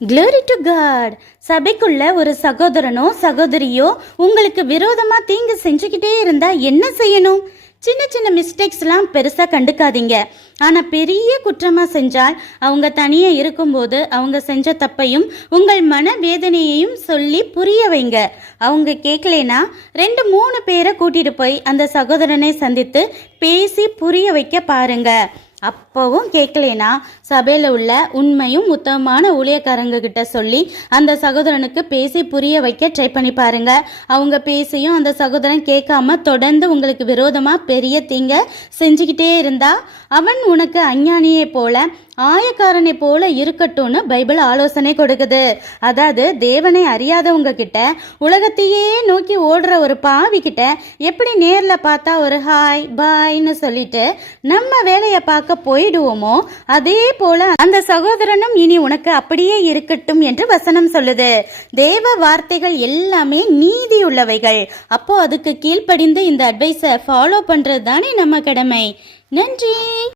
Glory to God சபைக்குள்ள ஒரு சகோதரனோ சகோதரியோ உங்களுக்கு விரோதமா தீங்கு செஞ்சுக்கிட்டே இருந்தா என்ன செய்யணும்? சின்ன சின்ன மிஸ்டேக்ஸ்லாம் பெருசாக கண்டுக்காதீங்க. ஆனால் பெரிய குற்றமாக செஞ்சால் அவங்க தனியாக இருக்கும்போது அவங்க செஞ்ச தப்பையும் உங்கள் மன வேதனையையும் சொல்லி புரிய வைங்க. அவங்க கேட்கலனா ரெண்டு மூணு பேரை கூட்டிகிட்டு போய் அந்த சகோதரனை சந்தித்து பேசி புரிய வைக்க பாருங்கள் அப்போவும் கேட்கலேனா? சபையில் உள்ள உண்மையும் உத்தமமான ஊழியக்காரங்க கிட்ட சொல்லி அந்த சகோதரனுக்கு பேசி புரிய வைக்க ட்ரை பண்ணி பாருங்க. அவங்க பேசியும் அந்த சகோதரன் கேட்காம தொடர்ந்து உங்களுக்கு விரோதமாக பெரிய தீங்க செஞ்சுக்கிட்டே இருந்தா அவன் உனக்கு அஞ்ஞானியை போல ஆயக்காரனை போல இருக்கட்டும்னு பைபிள் ஆலோசனை கொடுக்குது. அதாவது தேவனை அறியாதவங்க கிட்ட உலகத்தையே நோக்கி ஓடுற ஒரு பாவி கிட்ட எப்படி நேரில் பார்த்தா ஒரு ஹாய் பாய்னு சொல்லிட்டு நம்ம வேலையை பார்க்க போயிடுவோமோ? அதே போல அந்த சகோதரனும் இனி உனக்கு அப்படியே இருக்கட்டும் என்று வசனம் சொல்லுது. தேவ வார்த்தைகள் எல்லாமே நீதி உள்ளவைகள் அப்போ அதுக்கு கீழ்ப்படிந்து இந்த அட்வைஸை ஃபாலோ பண்றது தானே நம்ம கடமை. நன்றி.